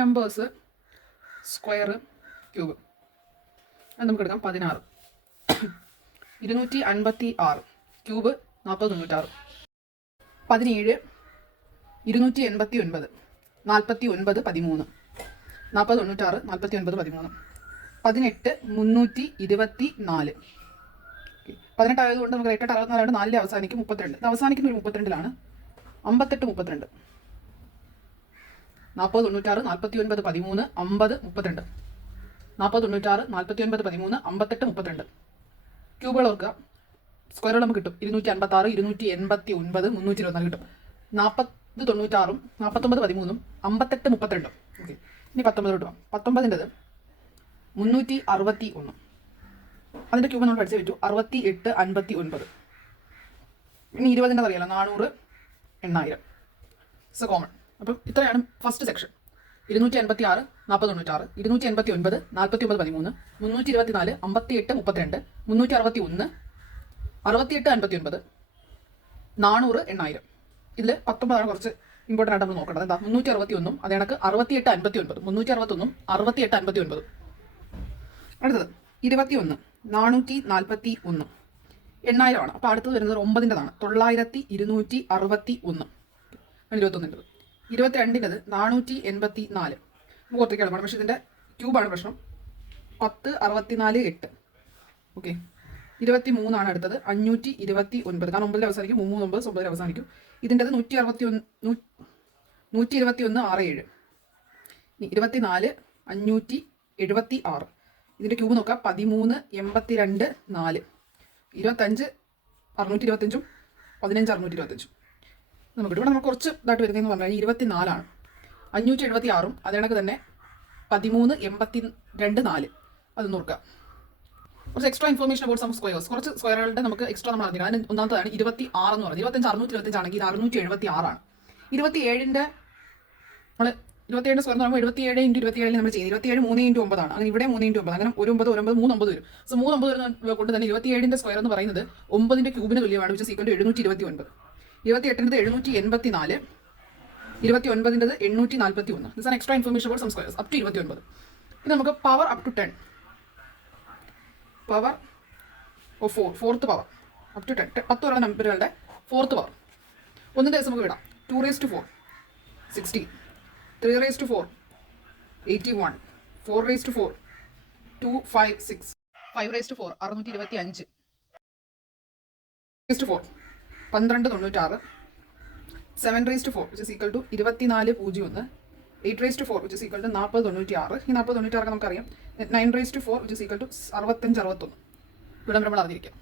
Numbers square cube അത് നമുക്ക് എടുക്കാം. 16 256 ക്യൂബ് 4096 17 289 49 13 4096 49 13 18 324 18 ആയതുകൊണ്ട് നമുക്ക് 8 64 4 അവസാനിക്കും 32. ഇത് അവസാനിക്കുന്ന ഒരു 32-ലാണ്. 58 32 40 96 49 13 50 32 40 96 49 13 58 32 ക്യൂബുകൾ ഓർക്കുക. സ്ക്വയറുകൾ നമുക്ക് കിട്ടും. 256 289 324 കിട്ടും. 40 96 49 13 58 32. ഓക്കെ, ഇനി 19 കിട്ടും. 19-ൻ്റെത് 361. അതിൻ്റെ ക്യൂബ് നമ്മൾ പഠിച്ചേ പറ്റൂ. 68 59. ഇനി 20-ൻ്റെ അറിയാലോ, 400 8000. So common. അപ്പം ഇത്രയാണ് ഫസ്റ്റ് സെക്ഷൻ. 286 40 96 289 49 13 324 58 32 361 68 59 400 8000. ഇതിൽ 19 കുറച്ച് ഇമ്പോർട്ടൻ്റ് ആയിട്ട് നമ്മൾ നോക്കേണ്ടത്. എന്താ? 361 അതേ കണക്ക് 68 59 361 68 59. അടുത്തത് 21 441 8000 ആണ്. അപ്പോൾ അടുത്തത് വരുന്നത് 9-ൻ്റെതാണ്. 9261 21-ൻ്റെത്. 22-ൻ്റെത് 484. നമുക്ക് ഒറ്റയ്ക്ക് എളുപ്പമാണ്, പക്ഷേ ഇതിൻ്റെ ക്യൂബാണ് പ്രശ്നം. 10 64 8. ഓക്കെ, 23 അടുത്തത് 529. കാരണം 9-ൽ അവസാനിക്കും. 3 9 9-ൽ അവസാനിക്കും. ഇതിൻ്റെത് 121 67. 24 576. ഇതിൻ്റെ ക്യൂബ് നോക്കാം. 13 82 4 25 625 15 625 നമുക്ക് ഇവിടെ നമ്മൾ കുറച്ച് ഇതായിട്ട് വരുന്നതെന്ന് പറഞ്ഞാൽ 24 576. അതേ കണക്ക് തന്നെ 13 82 4. അത് നോക്കാം. കുറച്ച് extra information about some squares. കുറച്ച് സ്ക്വയറുകളുടെ നമുക്ക് എക്സ്ട്രാ നമ്മൾ അറിഞ്ഞിരിക്കണം. അതിന് ഒന്നാമതാണ് 26 എന്ന് പറയുന്നത്. 25 625 ആണെങ്കിൽ ഇത് 676 ആണ്. 27-ൻ്റെ നമ്മൾ 27-ൻ്റെ സ്ക്വയർ എന്ന് പറയുമ്പോൾ 77 × 27 നമ്മൾ ചെയ്യുന്നത് 27 3 × 9 ആണ്. അങ്ങനെ ഇവിടെ 3 × 9 അങ്ങനെ 1 9 1 9 3 9 വരും. സോ 3 9 വരുന്നത് കൊണ്ട് തന്നെ 27-ൻ്റെ സ്ക്വയർ എന്ന് പറയുന്നത് 9-ൻ്റെ ക്യൂബിന് തുല്യമാണ്. Which is equal to 729. 28-ൻ്റെത് 784. 29-ൻ്റെത് 841. This an extra information about some squares up to 29. ഇത് നമുക്ക് power up to 10. Power of 4 fourth power up to 10 10 വരെയുള്ള നമ്പറുകളുടെ ഫോർത്ത് പവർ. ഒന്നിൻ്റെ ദിവസം നമുക്ക് വിടാം. 2 4 60. 3 4 81. 4 4 256. 5 4 625. 4 12 96. 7 4 which is equal to 24 01. 8 4 which is equal to 40 96. ഈ 40 96 നമുക്കറിയാം. 9 4 which is equal to 65 61. ഇവിടെ നമ്മൾ അറിഞ്ഞിരിക്കാം.